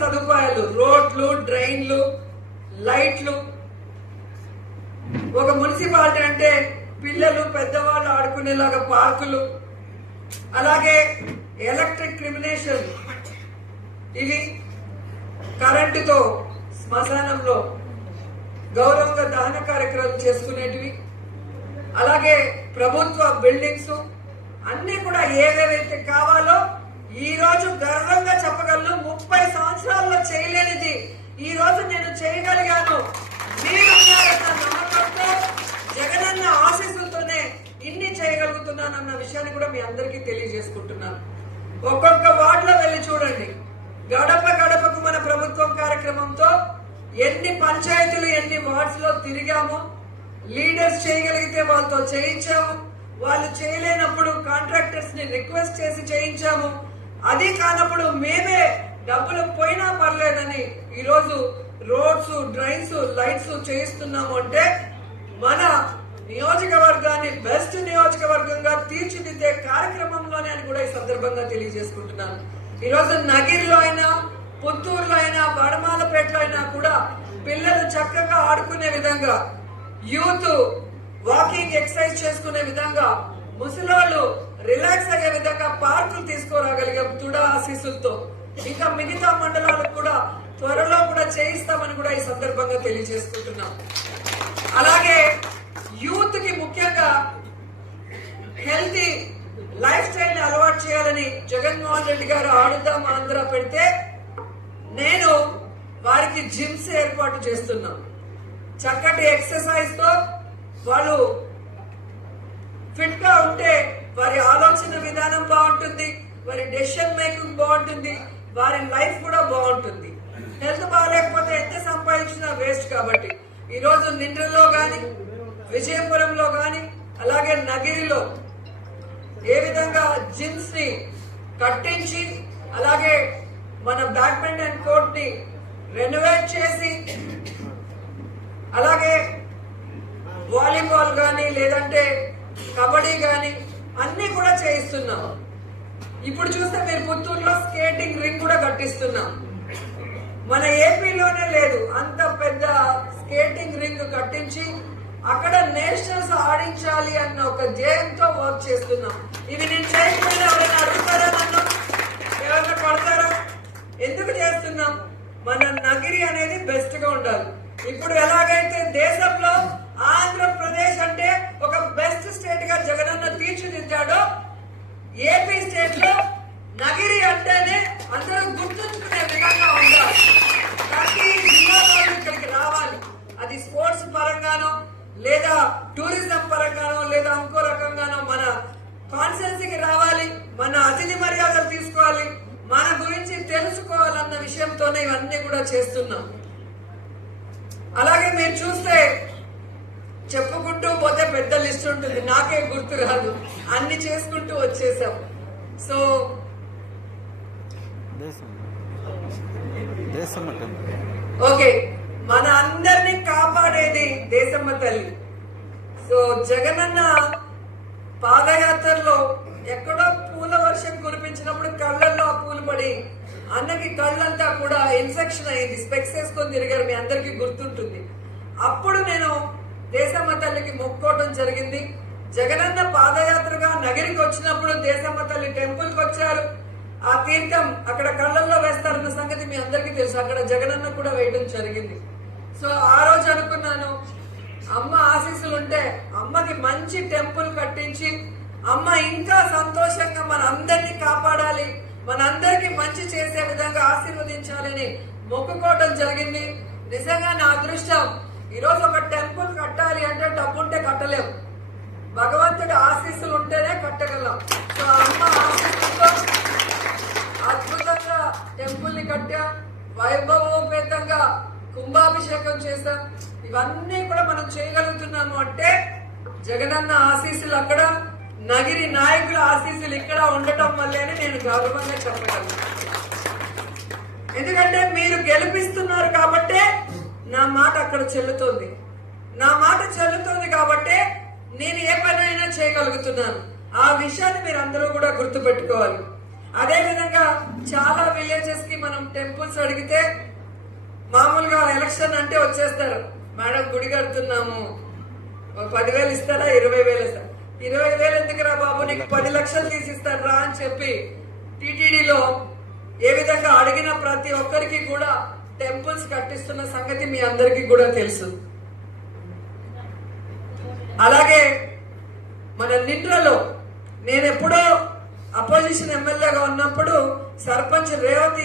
సదుపాయాలు, రోడ్లు, డ్రైన్లు, లైట్లు, ఒక మున్సిపాలిటీ అంటే పిల్లలు పెద్దవాళ్ళు ఆడుకునేలాగా పార్కులు, అలాగే ఎలక్ట్రిక్ క్రిమినేషన్, ఇవి కరెంటుతో శ్మశానంలో గౌరవంగా దహన కార్యక్రమాలు చేసుకునేటివి, అలాగే ప్రభుత్వ బిల్డింగ్స్ అన్ని కూడా ఏవేవైతే కావాలో ఈ రోజు గర్వంగా చెప్పగలను. 30 సంవత్సరాల్లో చేయలేనిది ఈ రోజు నేను చేయగలిగాను. మీరున్నారన్న నమ్మకంతో, జగనన్న ఆశీస్సులతోనే ఇన్ని చేయగలుగుతున్నానన్న విషయాన్ని కూడా మీ అందరికీ తెలియజేసుకుంటున్నాను. ఒక్కొక్క వార్డులో వెళ్ళి చూడండి. గడప గడపకు మన ప్రభుత్వం కార్యక్రమంతో ఎన్ని పంచాయతీలు, ఎన్ని వార్డ్స్ లో తిరిగాము. లీడర్స్ చేయగలిగితే వాళ్ళతో చేయించాము, వాళ్ళు చేయలేనప్పుడు కాంట్రాక్టర్స్ ని రిక్వెస్ట్ చేసి చేయించాము. అది కానప్పుడు మేమే డబ్బులు పోయినా పర్లేదని ఈరోజు రోడ్స్, డ్రైన్స్, లైట్స్ చేయిస్తున్నాము. అంటే మన నియోజకవర్గాన్ని బెస్ట్ నియోజకవర్గంగా తీర్చిదిద్దే కార్యక్రమంలోనే అని కూడా ఈ సందర్భంగా తెలియజేసుకుంటున్నాను. ఈరోజు నగిరిలో అయినా, పుత్తూరులో అయినా, వడమాలపేటలో అయినా కూడా పిల్లలు చక్కగా ఆడుకునే విధంగా, యూత్ వాకింగ్ ఎక్సర్సైజ్ చేసుకునే విధంగా, ముసలోళ్ళు రిలాక్స్ అయ్యే విధంగా పార్కులు తీసుకురాగలిగాం తుడా ఆశీస్సులతో. ఇంకా మిగతా మండలాలకు కూడా త్వరలో కూడా చేయిస్తామని కూడా ఈ సందర్భంగా తెలియజేసుకుంటున్నాం. అలాగే యూత్ కి ముఖ్యంగా హెల్తీ లైఫ్ స్టైల్ ని అలవాటు చేయాలని జగన్మోహన్ రెడ్డి గారు ఆడుదాం ఆంధ్ర పెడితే నేను వారికి జిమ్స్ ఏర్పాటు చేస్తున్నాం. చక్కటి ఎక్సర్సైజ్ తో వాళ్ళు ఫిట్ గా ఉంటే వారి ఆలోచన విధానం బాగుంటుంది, వారి డెసిషన్ మేకింగ్ బాగుంటుంది, వారి లైఫ్ కూడా బాగుంటుంది. హెల్త్ బాగాలేకపోతే ఎంత సంపాదించినా వేస్ట్. కాబట్టి ఈ రోజు నిండ్రలో గాని, విజయపురంలో గాని, అలాగే నగిరిలో ఏ విధంగా జిమ్స్ ని కట్టించి, అలాగే మన బ్యాడ్మింటన్ కోర్ట్ ని రెనోవేట్ చేసి, అలాగే వాలీబాల్ గాని లేదంటే కబడ్డీ గాని అన్ని కూడా చేయిస్తున్నాం. ఇప్పుడు చూస్తే మీరు పుత్తూరులో స్కేటింగ్ రింగ్ కూడా కట్టిస్తున్నాం. మన ఏపీలోనే లేదు అంత పెద్ద స్కేటింగ్ రింగ్ కట్టించి అక్కడ నేషనల్స్ ఆడించాలి అన్న ఒక ధ్యేయంతో వర్క్ చేస్తున్నాం. ఇవి నేను చేయకపోయినా ఎవరైనా అడుగుతారా, నన్ను ఎవరైనా పడతారా? ఎందుకు చేస్తున్నాం? మన నగిరి అనేది బెస్ట్ గా ఉండాలి. ఇప్పుడు ఎలాగైతే దేశంలో ఆంధ్రప్రదేశ్ అంటే ఒక బెస్ట్ స్టేట్ గా జగనన్న తీర్చిదిద్దాడో, ఏపీ స్టేట్ లో నగిరి అంటేనే అందరూ గుర్తుంచుకునే విధంగా ఉండాలి. ప్రతి జిల్లాలో ఇక్కడికి రావాలి. అది స్పోర్ట్స్ పరంగానో, లేదా టూరిజం పరంగానో, లేదా ఇంకో రకంగానో మన కాన్స్టిట్యున్సీకి రావాలి. మన అతిథి మర్యాదలు తీసుకోవాలి, మన గురించి తెలుసుకోవాలన్న విషయంతోనే ఇవన్నీ కూడా చేస్తున్నాం. అలాగే మీరు చూస్తే చెప్పుకుంటూ పోతే పెద్ద లిస్ట్ ఉంటుంది, నాకే గుర్తు రాదు, అన్ని చేసుకుంటూ వచ్చేసాం. సో ఓకే, మన అందరినీ కాపాడేది దేశమ్మ తల్లి. సో జగనన్న పాదయాత్రలో ఎక్కడో పూల వర్షం కురిపించినప్పుడు కళ్ళల్లో ఆ పూలు పడి అన్నకి కళ్ళంతా కూడా ఇన్ఫెక్షన్ అయింది, స్పెక్స్ వేసుకొని తిరిగారు, మీ అందరికి గుర్తుంటుంది. అప్పుడు నేను దేశమ్మ తల్లికి మొక్కుకోవడం జరిగింది. జగనన్న పాదయాత్రగా నగరికి వచ్చినప్పుడు దేశమ్మ తల్లి టెంపుల్ కి వచ్చారు. ఆ తీర్థం అక్కడ కళ్ళల్లో వేస్తారన్న సంగతి మీ అందరికీ తెలుసు. అక్కడ జగనన్న కూడా వేయడం జరిగింది. సో ఆ రోజు అనుకున్నాను, అమ్మ ఆశీస్సులు ఉంటే అమ్మకి మంచి టెంపుల్ కట్టించి అమ్మ ఇంకా సంతోషంగా మన అందరినీ కాపాడాలి, మనందరికీ మంచి చేసే విధంగా ఆశీర్వదించాలని మొక్కుకోవడం జరిగింది. నిజంగా నా అదృష్టం. ఈరోజు ఒక టెంపుల్ కట్టాలి అంటే డబ్బుంటే కట్టలేము, భగవంతుడి ఆశీస్సులు ఉంటేనే కట్టగలం. సో అమ్మ ఆశీస్సులతో అద్భుతంగా టెంపుల్ ని కట్టా, వైభవోపేతంగా కుంభాభిషేకం చేశాం. ఇవన్నీ కూడా మనం చేయగలుగుతున్నాము అంటే జగనన్న ఆశీస్సులు అక్కడ, నగిరి నాయకుల ఆశీస్సులు ఇక్కడ ఉండటం వల్లే నేను గౌరవంగా చెప్పగలను. ఎందుకంటే మీరు గెలిపిస్తున్నారు కాబట్టే నా మాట అక్కడ చెల్లుతోంది, నా మాట చెల్లుతోంది కాబట్టే నేను ఏ పనైనా చేయగలుగుతున్నాను. ఆ విషయాన్ని మీరు అందరూ కూడా గుర్తుపెట్టుకోవాలి. అదే విధంగా చాలా విలేజెస్ కి మనం టెంపుల్స్ అడిగితే మామూలుగా ఎలక్షన్ అంటే వచ్చేస్తారు, మేడం గుడి కడుతున్నాము 10,000 ఇస్తారా 20,000 ఇస్తారా, 20,000 ఎందుకురా బాబు నీకు 10 లక్షలు తీసిస్తారా అని చెప్పి టీటీడీలో ఏ విధంగా అడిగిన ప్రతి ఒక్కరికి కూడా టెంపుల్స్ కట్టిస్తున్న సంగతి మీ అందరికీ కూడా తెలుసు. అలాగే మన నిండ్రలో నేను ఎప్పుడో అపోజిషన్ ఎమ్మెల్యేగా ఉన్నప్పుడు సర్పంచ్ రేవతి